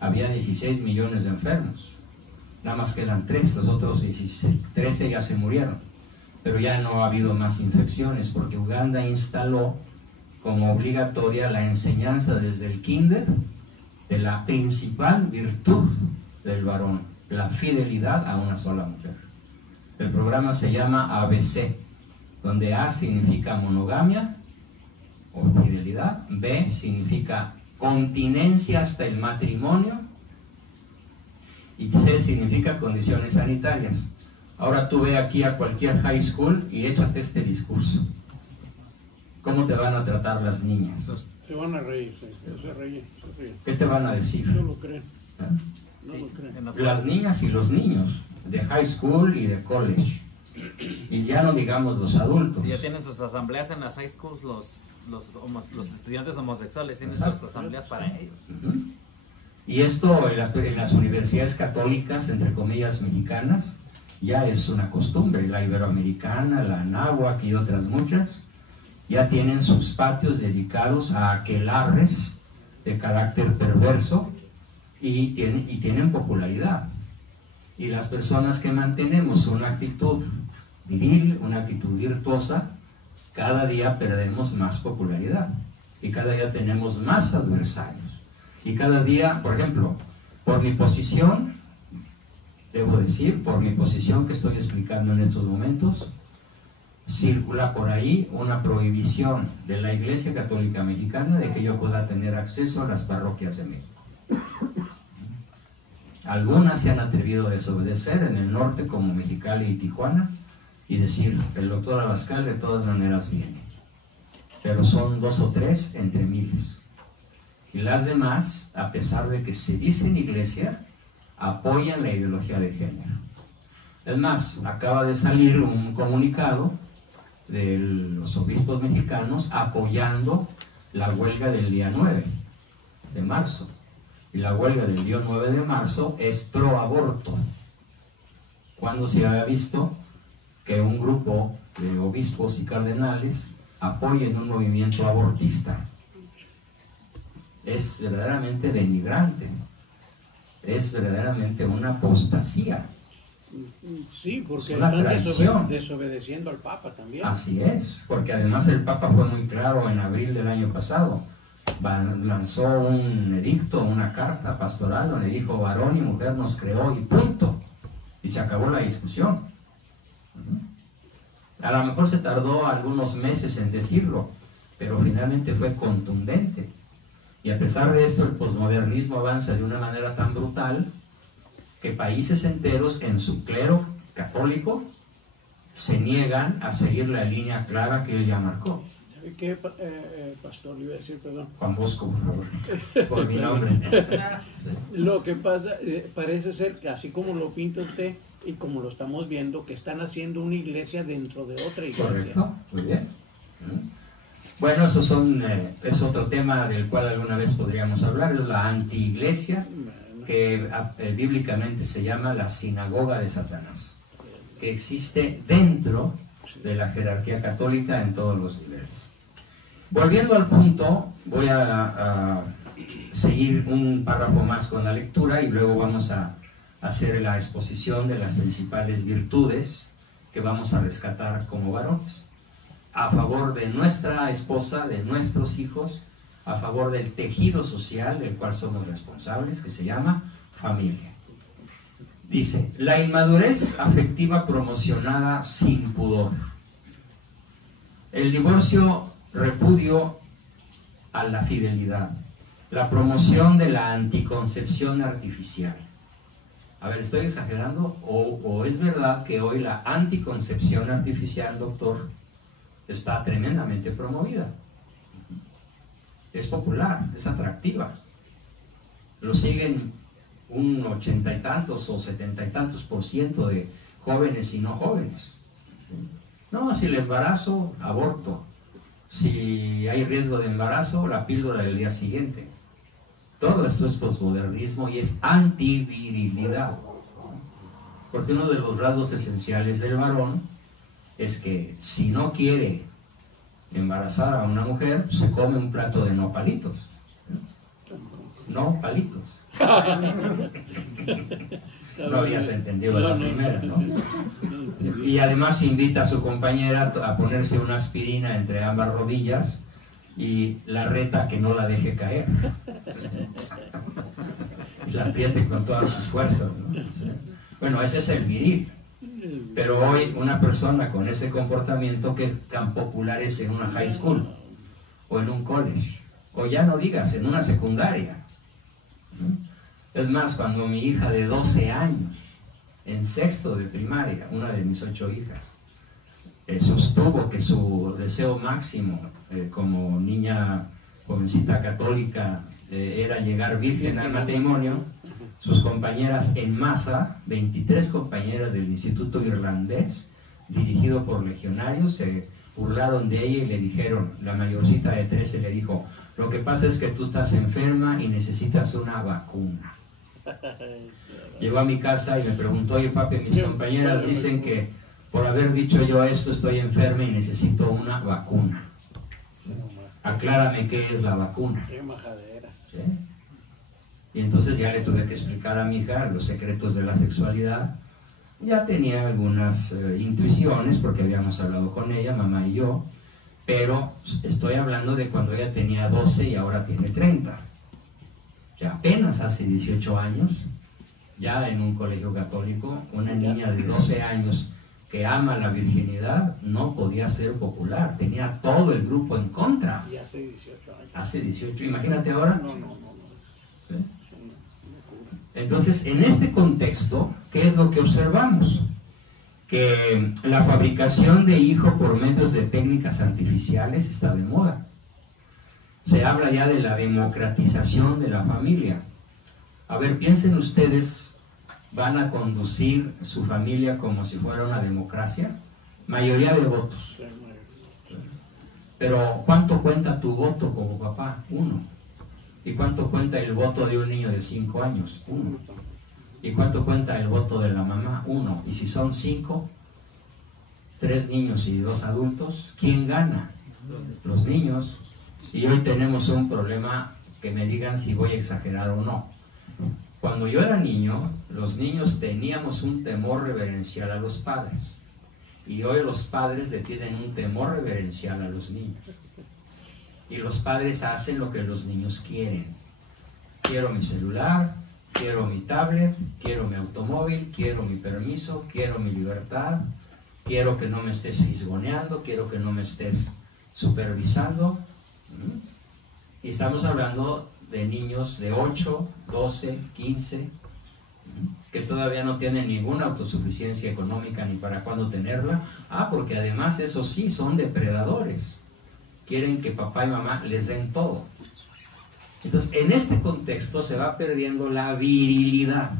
había 16 millones de enfermos, nada más quedan 3, los otros 13 ya se murieron, pero ya no ha habido más infecciones porque Uganda instaló como obligatoria la enseñanza desde el kinder de la principal virtud del varón, la fidelidad a una sola mujer. El programa se llama ABC, donde A significa monogamia o fidelidad, B significa continencia hasta el matrimonio y C significa condiciones sanitarias. Ahora tú ve aquí a cualquier high school y échate este discurso. ¿Cómo te van a tratar las niñas? Se van a reír, se ríen. ¿Qué te van a decir? No lo creen. No Sí, lo creen. en las- Las niñas y los niños de high school y de college, y ya no digamos los adultos. Si ya tienen sus asambleas en las high schools, los estudiantes homosexuales tienen Exacto. sus asambleas para ellos. Ujú. Y esto en las universidades católicas, entre comillas, mexicanas, ya es una costumbre. La iberoamericana, la anáhuac y otras muchas, ya tienen sus patios dedicados a aquelarres de carácter perverso y tienen popularidad. Y las personas que mantenemos una actitud viril, una actitud virtuosa, cada día perdemos más popularidad y cada día tenemos más adversarios. Y cada día, por ejemplo, por mi posición, debo decir, por mi posición que estoy explicando en estos momentos, circula por ahí una prohibición de la Iglesia Católica Mexicana de que yo pueda tener acceso a las parroquias de México. Algunas se han atrevido a desobedecer en el norte como Mexicali y Tijuana y decir, el doctor Abascal de todas maneras viene. Pero son 2 o 3 entre miles. Y las demás, a pesar de que se dicen iglesia, apoyan la ideología de género. Es más, acaba de salir un comunicado de los obispos mexicanos apoyando la huelga del día 9 de marzo. Y la huelga del día 9 de marzo es pro aborto. Cuando se había visto que un grupo de obispos y cardenales apoyen un movimiento abortista. Es verdaderamente denigrante, es verdaderamente una apostasía. Sí, porque Es una están traición. desobedeciendo al Papa también. Así es, porque además el Papa fue muy claro en abril del año pasado. Lanzó un edicto, una carta pastoral donde dijo varón y mujer nos creó y punto. Y se acabó la discusión. A lo mejor se tardó algunos meses en decirlo, pero finalmente fue contundente. Y a pesar de esto, el posmodernismo avanza de una manera tan brutal que países enteros en su clero católico se niegan a seguir la línea clara que él ya marcó. ¿Sabe qué, pastor? Le iba a decir, perdón. Juan Bosco, por favor, por mi nombre. Sí. Lo que pasa, parece ser que así como lo pinta usted y como lo estamos viendo, que están haciendo una iglesia dentro de otra iglesia. Correcto, muy bien. Bueno, eso es otro tema del cual alguna vez podríamos hablar, es la anti-iglesia, que bíblicamente se llama la sinagoga de Satanás, que existe dentro de la jerarquía católica en todos los niveles. Volviendo al punto, voy a seguir un párrafo más con la lectura y luego vamos a hacer la exposición de las principales virtudes que vamos a rescatar como varones, a favor de nuestra esposa, de nuestros hijos, a favor del tejido social del cual somos responsables, que se llama familia. Dice, la inmadurez afectiva promocionada sin pudor. El divorcio, repudio a la fidelidad. La promoción de la anticoncepción artificial. A ver, ¿estoy exagerando? ¿O es verdad que hoy la anticoncepción artificial, doctor, está tremendamente promovida? Es popular, es atractiva. Lo siguen un 80 y tantos o 70 y tantos % de jóvenes y no jóvenes. No, si el embarazo, aborto. Si hay riesgo de embarazo, la píldora del día siguiente. Todo esto es posmodernismo y es antivirilidad. Porque uno de los rasgos esenciales del varón es que si no quiere embarazar a una mujer, se come un plato de nopalitos. No palitos. No habías entendido la primera, ¿no? Y además invita a su compañera a ponerse una aspirina entre ambas rodillas y la reta que no la deje caer. Y la apriete con todas sus fuerzas, ¿no? Bueno, ese es el viril. Pero hoy una persona con ese comportamiento, que tan popular es en una high school o en un college, o ya no digas, en una secundaria. Es más, cuando mi hija de 12 años, en sexto de primaria, una de mis 8 hijas, sostuvo que su deseo máximo como niña jovencita católica era llegar virgen al matrimonio, sus compañeras en masa, 23 compañeras del Instituto Irlandés, dirigido por legionarios, se burlaron de ella y le dijeron, la mayorcita de 13 le dijo, lo que pasa es que tú estás enferma y necesitas una vacuna. Llegó a mi casa y me preguntó, oye papi, mis compañeras dicen que por haber dicho yo esto estoy enferma y necesito una vacuna. Aclárame qué es la vacuna. Qué majaderas. ¿Sí? Y entonces ya le tuve que explicar a mi hija los secretos de la sexualidad. Ya tenía algunas intuiciones porque habíamos hablado con ella, mamá y yo, pero estoy hablando de cuando ella tenía 12 y ahora tiene 30. O sea, apenas hace 18 años, ya en un colegio católico, una niña de 12 años que ama la virginidad no podía ser popular, tenía todo el grupo en contra. Y hace 18 años. Hace 18, imagínate ahora. No. ¿Sí? Entonces, en este contexto, ¿qué es lo que observamos? Que la fabricación de hijos por medios de técnicas artificiales está de moda. Se habla ya de la democratización de la familia. A ver, piensen ustedes, ¿van a conducir su familia como si fuera una democracia? Mayoría de votos. Pero ¿cuánto cuenta tu voto como papá? 1. ¿Y cuánto cuenta el voto de un niño de 5 años? 1. ¿Y cuánto cuenta el voto de la mamá? 1. Y si son 5, 3 niños y 2 adultos, ¿quién gana? Los niños. Y hoy tenemos un problema, que me digan si voy a exagerar o no. Cuando yo era niño, los niños teníamos un temor reverencial a los padres. Y hoy los padres le tienen un temor reverencial a los niños. Y los padres hacen lo que los niños quieren. Quiero mi celular, quiero mi tablet, quiero mi automóvil, quiero mi permiso, quiero mi libertad, quiero que no me estés fisgoneando, quiero que no me estés supervisando. Y estamos hablando de niños de 8, 12, 15, que todavía no tienen ninguna autosuficiencia económica ni para cuándo tenerla. Porque además, eso sí, son depredadores. Quieren que papá y mamá les den todo. Entonces, en este contexto se va perdiendo la virilidad.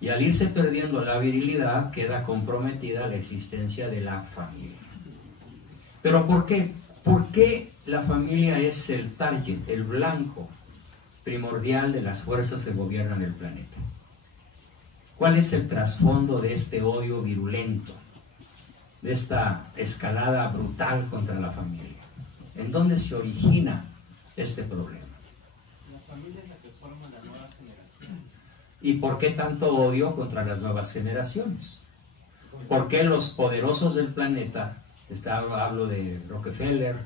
Y al irse perdiendo la virilidad, queda comprometida la existencia de la familia. ¿Pero por qué? ¿Por qué la familia es el target, el blanco primordial de las fuerzas que gobiernan el planeta? ¿Cuál es el trasfondo de este odio virulento, de esta escalada brutal contra la familia? ¿En dónde se origina este problema? La familia es la que forma la nueva generación. ¿Y por qué tanto odio contra las nuevas generaciones? ¿Por qué los poderosos del planeta, hablo de Rockefeller,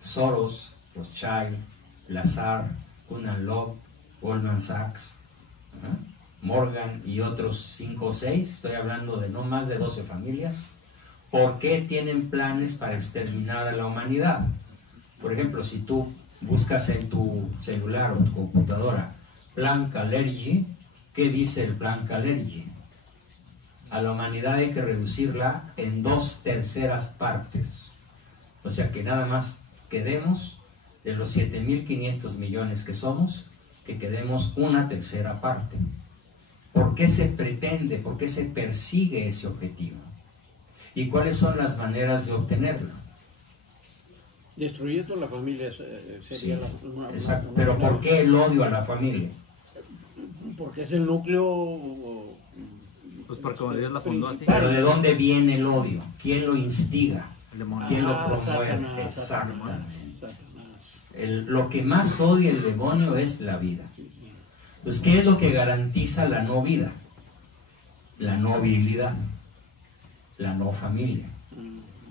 Soros, Rothschild, Lazar, Cunan Love, Goldman Sachs, Morgan y otros 5 o 6, estoy hablando de no más de 12 familias, ¿por qué tienen planes para exterminar a la humanidad? Por ejemplo, si tú buscas en tu celular o tu computadora Plan Kalergi, ¿qué dice el Plan Kalergi? A la humanidad hay que reducirla en 2/3 partes. O sea que nada más quedemos de los 7.500 millones que somos, que quedemos 1/3 parte. ¿Por qué se pretende, por qué se persigue ese objetivo? ¿Y cuáles son las maneras de obtenerlo? Destruyendo la familia sería Sí, una exacto. Pero ¿por qué el odio a la familia? Porque es el núcleo. Pues porque como Dios la fundó así. Pero ¿de dónde viene el odio? ¿Quién lo instiga? El demonio. ¿Quién lo promueve? Satanás, Exactamente. Satanás. Lo que más odia el demonio es la vida. Pues, ¿qué es lo que garantiza la no vida? La no virilidad, la no familia,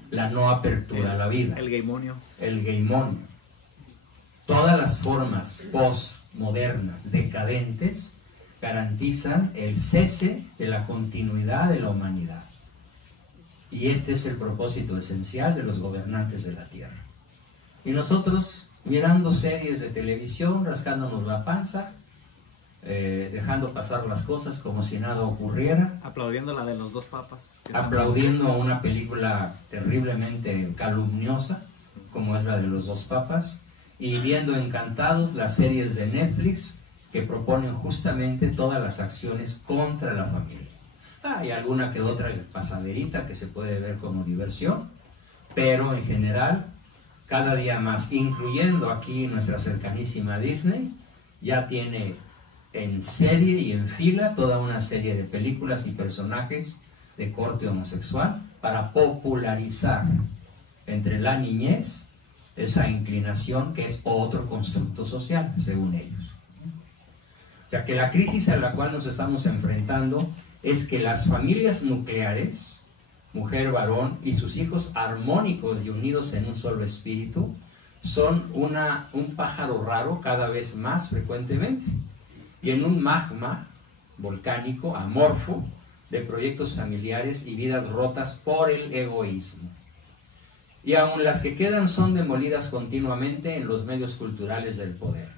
la no apertura a la vida, El gaimonio. el gaimonio. Todas las formas postmodernas, decadentes, garantizan el cese de la continuidad de la humanidad. Y este es el propósito esencial de los gobernantes de la tierra. Y nosotros, mirando series de televisión, rascándonos la panza, dejando pasar las cosas como si nada ocurriera, Aplaudiendo la de los dos papas. que están- aplaudiendo una película terriblemente calumniosa, como es la de los dos papas, y viendo encantados las series de Netflix que proponen justamente todas las acciones contra la familia. Hay alguna que otra pasaderita que se puede ver como diversión, pero en general, cada día más, incluyendo aquí nuestra cercanísima Disney, ya tiene en serie y en fila toda una serie de películas y personajes de corte homosexual para popularizar entre la niñez esa inclinación que es otro constructo social, según ellos. O sea que la crisis a la cual nos estamos enfrentando es que las familias nucleares, mujer, varón y sus hijos armónicos y unidos en un solo espíritu, son un pájaro raro cada vez más frecuentemente, y en un magma volcánico amorfo de proyectos familiares y vidas rotas por el egoísmo. Y aun las que quedan son demolidas continuamente en los medios culturales del poder,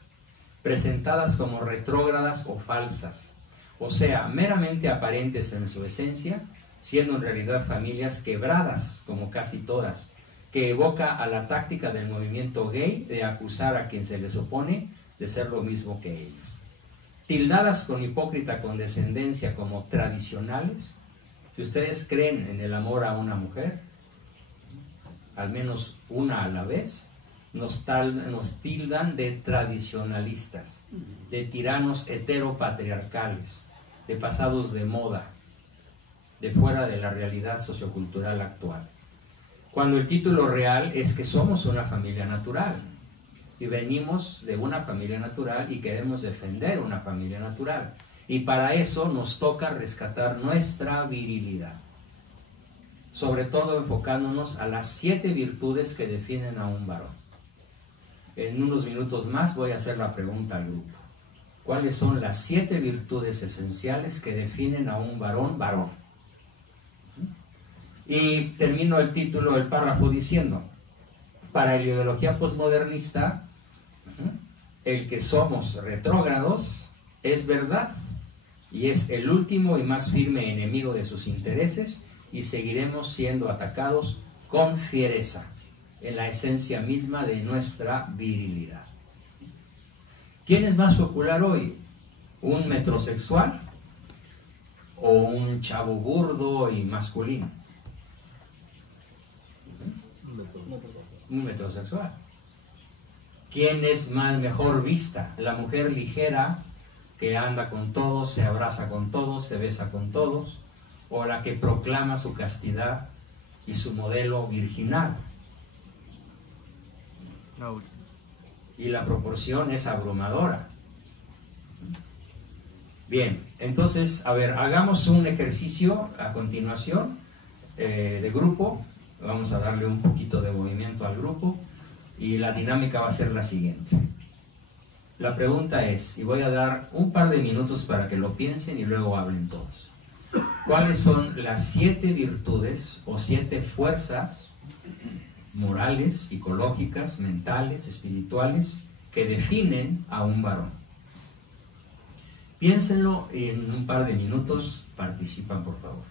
presentadas como retrógradas o falsas, o sea, meramente aparentes en su esencia, siendo en realidad familias quebradas, como casi todas, que evoca a la táctica del movimiento gay de acusar a quien se les opone de ser lo mismo que ellos. Tildadas con hipócrita condescendencia como tradicionales, si ustedes creen en el amor a una mujer, al menos una a la vez, nos tildan de tradicionalistas, de tiranos heteropatriarcales, de pasados de moda, de fuera de la realidad sociocultural actual. Cuando el título real es que somos una familia natural, y venimos de una familia natural y queremos defender una familia natural. Y para eso nos toca rescatar nuestra virilidad. Sobre todo enfocándonos a las 7 virtudes que definen a un varón. En unos minutos más voy a hacer la pregunta al grupo. ¿Cuáles son las 7 virtudes esenciales que definen a un varón varón? Y termino el título, el párrafo diciendo: para la ideología posmodernista, el que somos retrógrados es verdad y es el último y más firme enemigo de sus intereses, y seguiremos siendo atacados con fiereza en la esencia misma de nuestra virilidad. ¿Quién es más popular hoy? ¿Un metrosexual o un chavo burdo y masculino? Un metrosexual. ¿Quién es mejor vista? ¿La mujer ligera que anda con todos, se abraza con todos, se besa con todos, o la que proclama su castidad y su modelo virginal? Y la proporción es abrumadora. Bien, entonces, a ver, hagamos un ejercicio a continuación de grupo. Vamos a darle un poquito de movimiento al grupo y la dinámica va a ser la siguiente. La pregunta es, y voy a dar un par de minutos para que lo piensen y luego hablen todos. ¿Cuáles son las 7 virtudes o 7 fuerzas morales, psicológicas, mentales, espirituales que definen a un varón? Piénsenlo y en un par de minutos participan, por favor.